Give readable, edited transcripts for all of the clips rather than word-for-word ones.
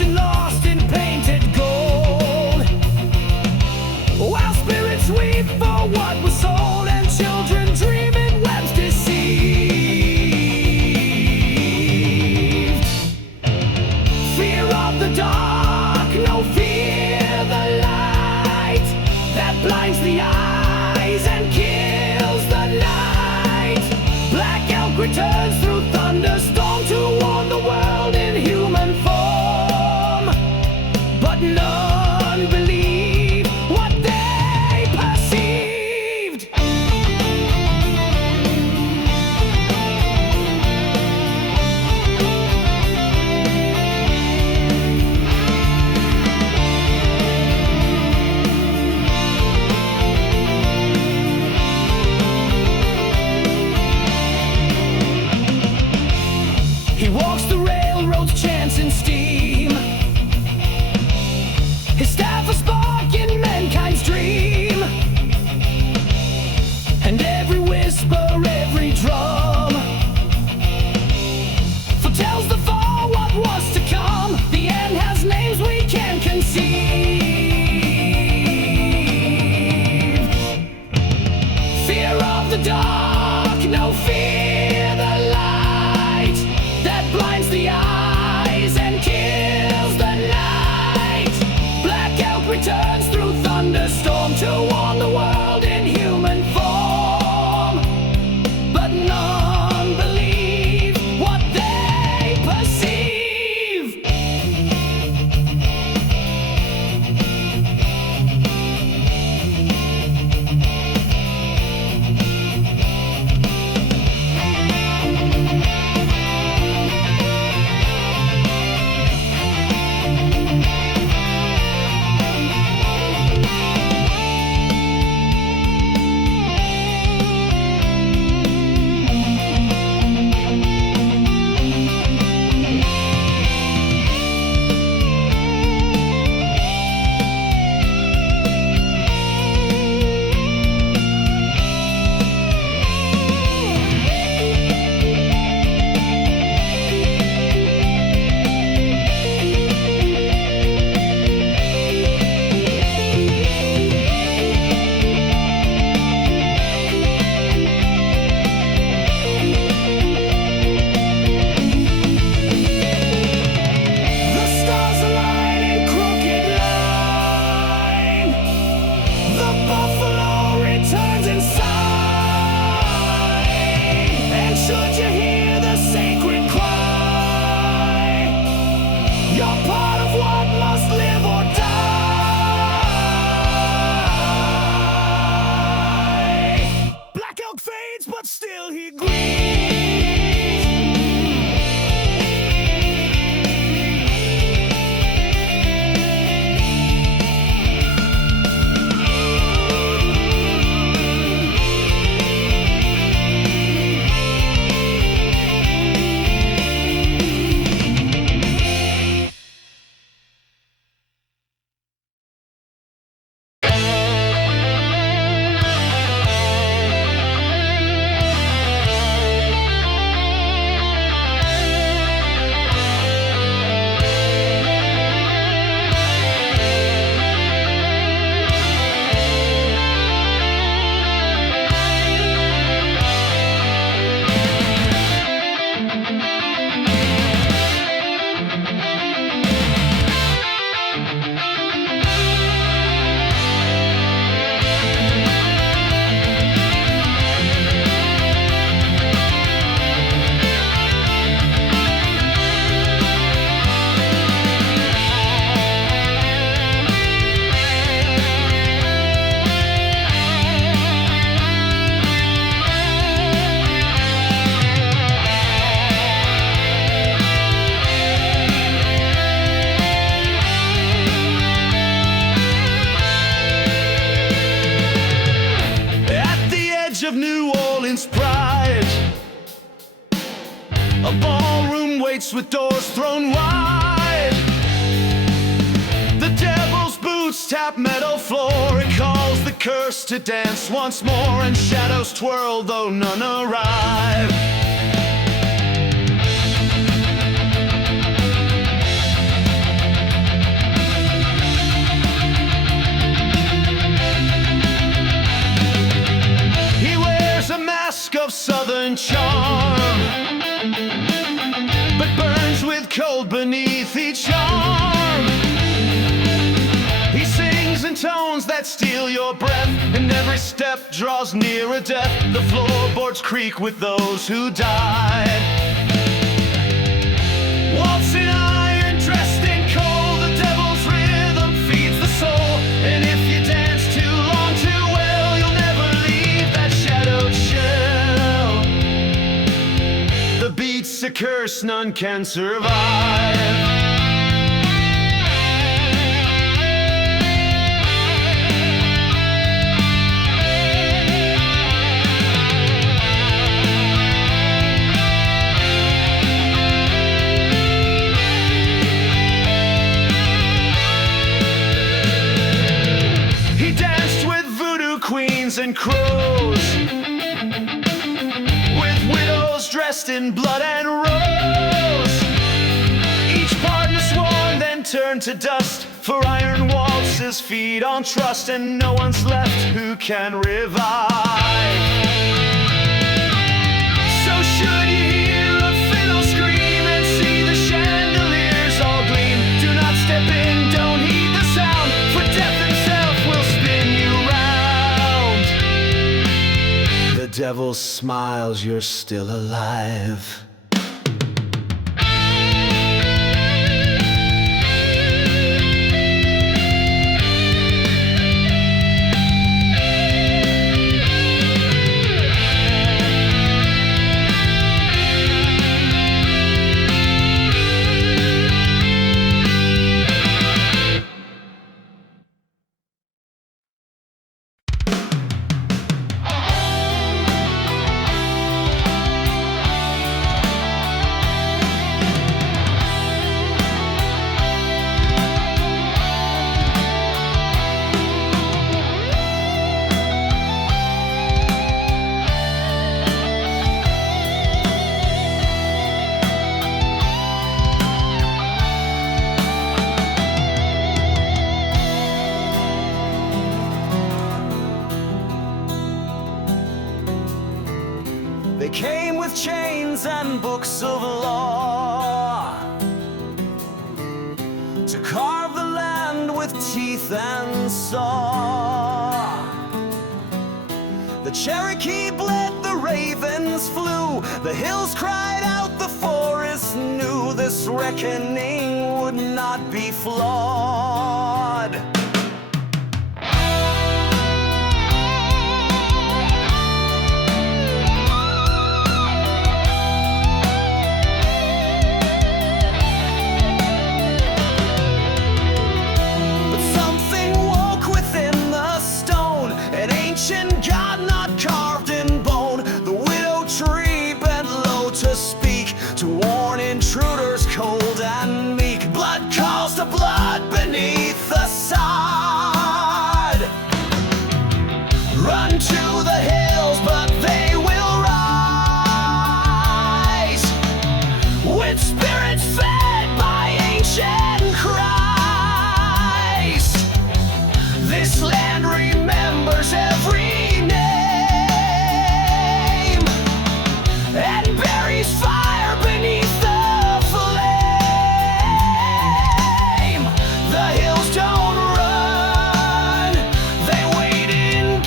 ocean lost in painted gold, while spirits weep for what was sold, and children dream in webs deceived. Fear of the dark, no fear the light that blinds the eyes and kills the night. Black elk returns through thunderstorm to warn the world in human form, but none believe what they perceived. He walks the railroads, chancing steam. His staff a spark in mankind's dream, and every whisper, every drum foretells the fall, what was to come. The end has names we can conceive. Fear of the dark, no fear the light that blinds the eyes and kills the night. Black elk returns through thunderstorm to warn the world in human form, but none believe what they perceive. The stars align in crooked line. The buffalo returns in sign. And should you hear the sacred cry, you're part of what must live or die. Black elk fades, but still he grieves. Of New Orleans pride, a ballroom waits with doors thrown wide. The devil's boots tap metal floor. It calls the curse to dance once more, and shadows twirl though none arrive. cold beneath each arm. He sings in tones that steal your breath, and every step draws nearer death. The floorboards creak with those who died. Waltzing iron, dressed in coal, the devil's rhythm feeds the soul. And if you dance too long, too well, you'll never leave that shadowed shell. The beat's a curse none can survive. Queens and crows, with widows dressed in blood and rose. Each partner sworn, then turned to dust, for iron waltzes feed on trust, and no one's left who can revive. So should you hear a fiddle scream and see the chandeliers all gleam, do not step in, don't heed the sound, for death himself will spin you round. The devil smiles, you're still alive. They came with chains and books of law to carve the land with teeth and saw. The Cherokee bled, the ravens flew, the hills cried out, the forest knew this reckoning would not be flawed. God not carved in bone, the widow tree bent low to speak, to warn intruders cold and meek. Blood calls to blood beneath the sod. Run to the hills, but they will rise, with spirits fed by ancient cries. This land remembers every fire beneath the flame. The hills don't run, they wait in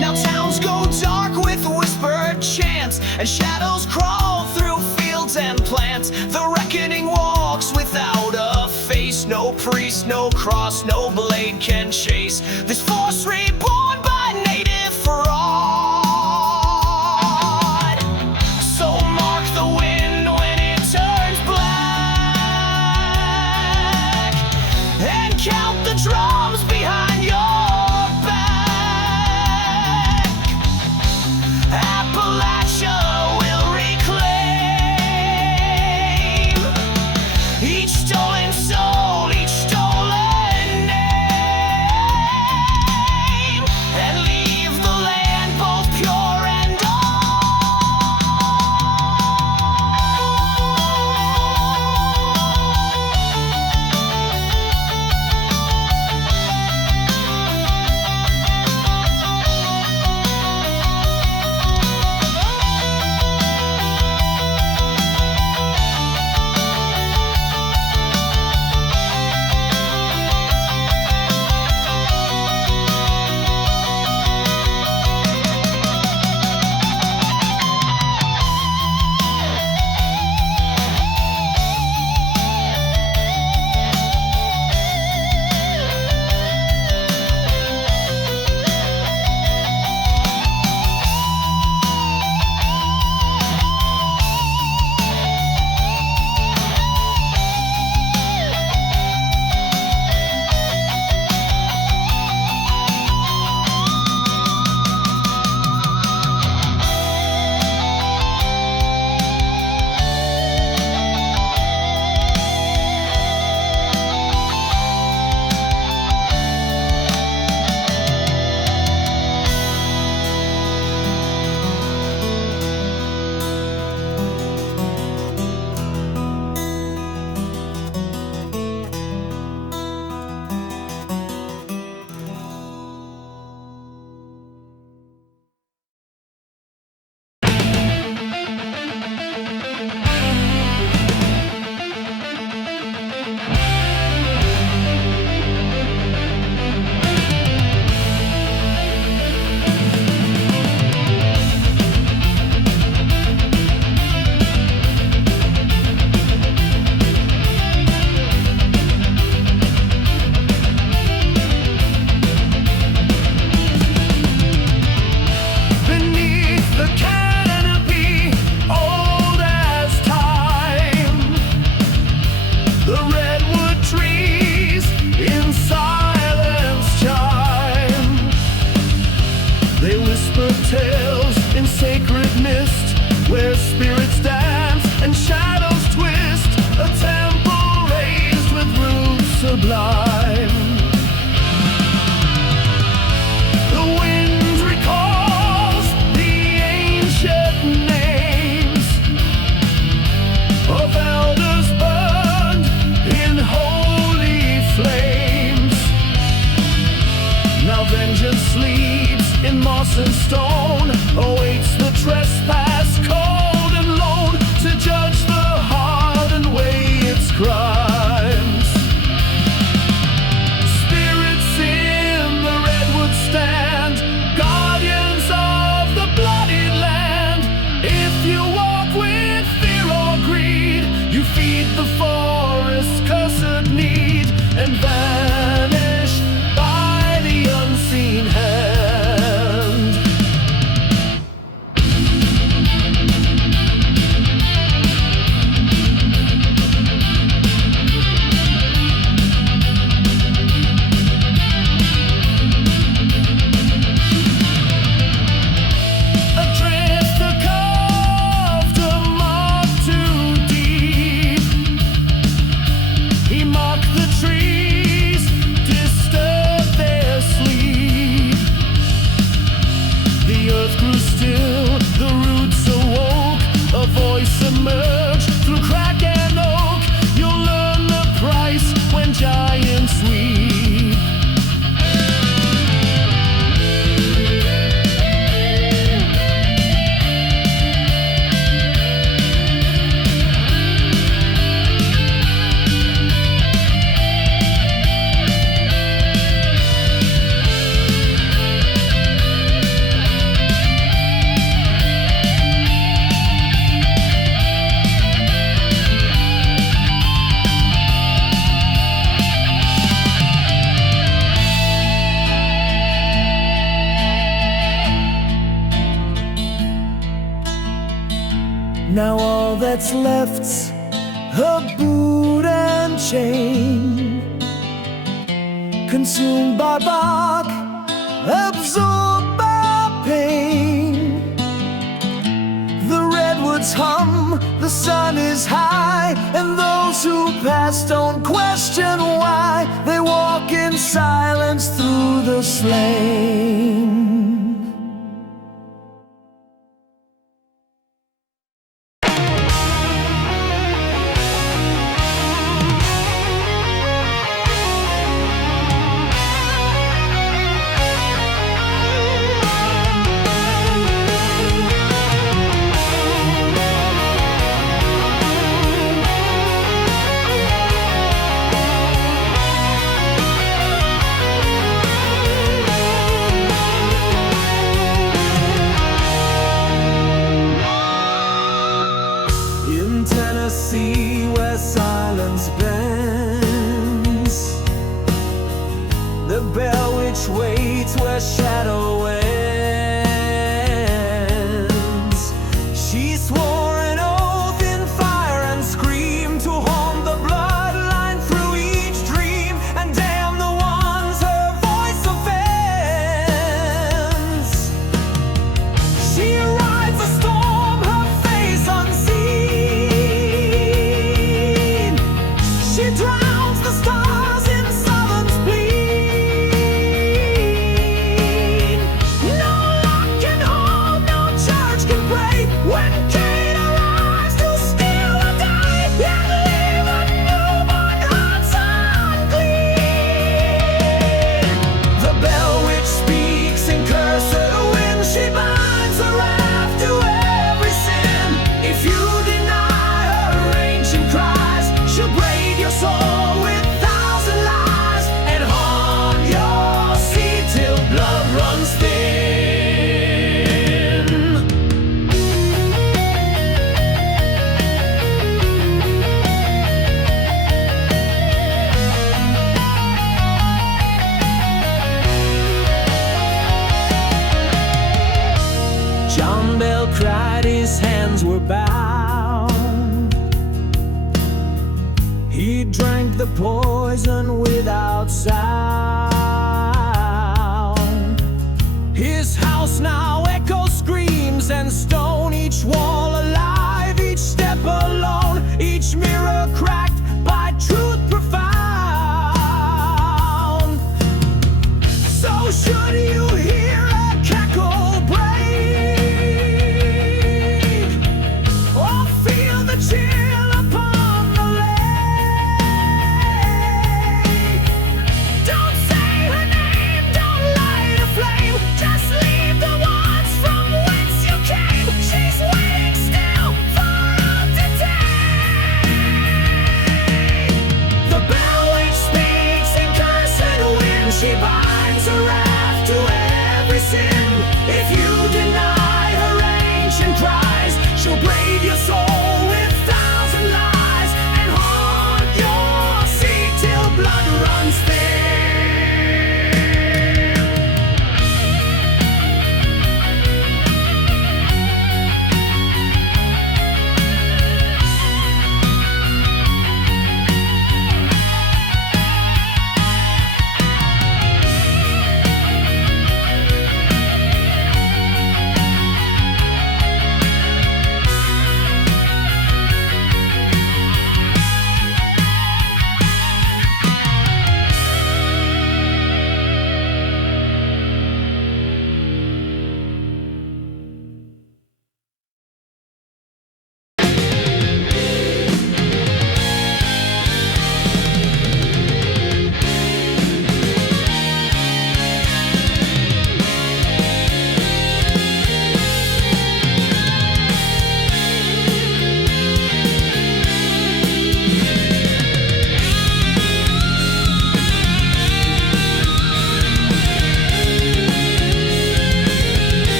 Now towns go dark with whispered chants, and shadows crawl through fields and plants. The reckoning walks without a face, no priest, no cross, no blade can chase this force reborn by native fraud. So mark the wind when it turns black, and count the drums behind your back. Appalachia will reclaim each stolen soul, each stolen name, and leave the land both pure and sublime. The wind recalls the ancient names of elders burned in holy flames. Now vengeance sleeps in moss and stone, awaits the trespass cold and lone, to judge the heart and weigh its crimes. Spirits in the redwood stand, guardians of the bloody land. If you walk with fear or greed, you feed the forest's cursed need, and vanish by the unseen hand. Emerge through crack and oak. You'll learn the price when giants weep. Now all that's left's a boot and chain, consumed by bark, absorbed by pain. The redwoods hum, the sun is high, and those who pass don't question why. They walk in silence through the slain. Tennessee, where silence bends, the bell which waits where shadow ends. She swore an oath in fire and screamed to haunt the bloodline through each dream, and damn the ones her voice offends. She rides a storm, her face unseen. She drowns the stars in southern spleen. No lock can hold, no church can pray, when Cain arrives to steal the day and leave a newborn hearts unclean. The bell which speaks in cursed wind, she binds her wrath to every sin. If you deny her ancient cries, she'll braid your soul with thousand lies, and haunt your seed till blood runs thin. John Bell cried, his hands were bound. He drank the poison without sound. His house now echoes screams and stone, each wall alive, each step alone, each mirror cracked by truth profound.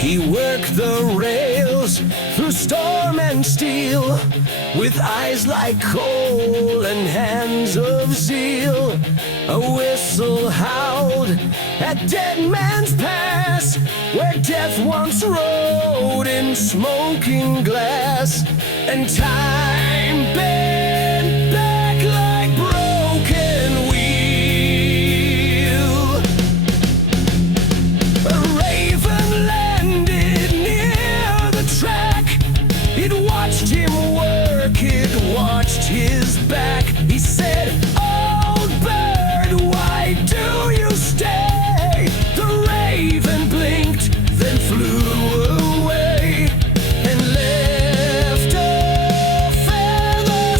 He worked the rails through storm and steel, with eyes like coal and hands of zeal. A whistle howled at Dead Man's Pass, where death once rode in smoking glass, and time bent back like broken wheel. A raven landed near the track. It watched him work, it watched his back. He said, "Old bird, why do you stay?" The raven blinked, then flew away, and left a feather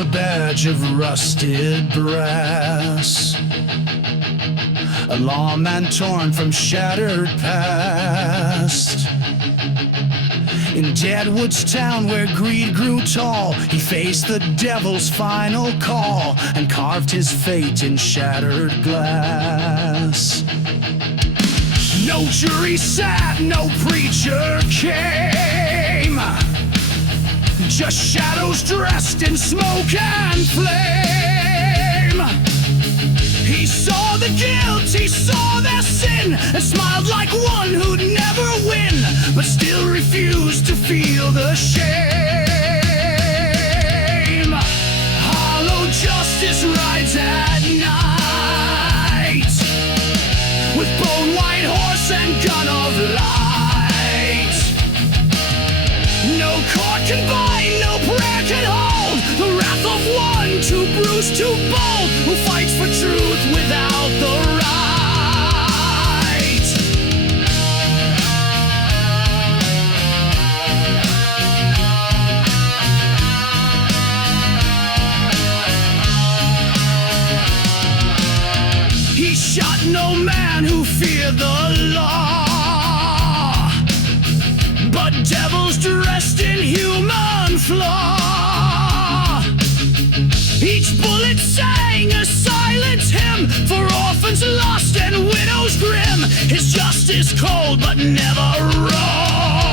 a badge of rusted brass, a lawman torn from shattered past. In Deadwood's town where greed grew tall, he faced the devil's final call and carved his fate in shattered glass. No jury sat, no preacher came, just shadows dressed in smoke and flame. He saw the guilt, he saw their sin, and smiled like one who'd never win, but still refused to feel the shame. Hollow justice rides at night, with bone white horse and gun of light. No court can bind, no prayer can hold the wrath of one too bruised, too bold, who fights for truth without the right. He shot no man who feared the law, but devils dressed in human flaw. Each bullet sang a silent hymn for orphans lost and widows grim. His justice cold but never raw.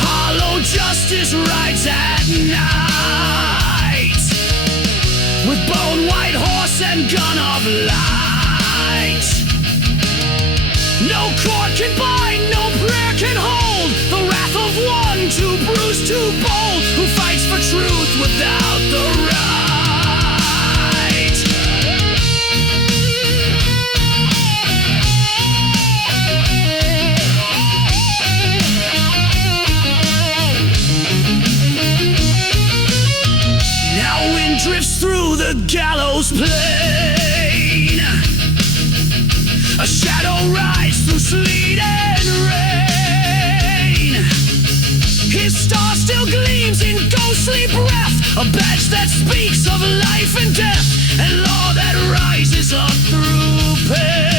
Hollow justice rides at night, with bone white horse and gun of light. No court can bind, no prayer can hold the wrath of one too bruised, too bold, who fights for truth without the right. Now wind drifts through the gallows plain, a shadow rides through sleet and rain. His star still gleams in ghostly breath, a badge that speaks of life and death, and law that rises up through pain.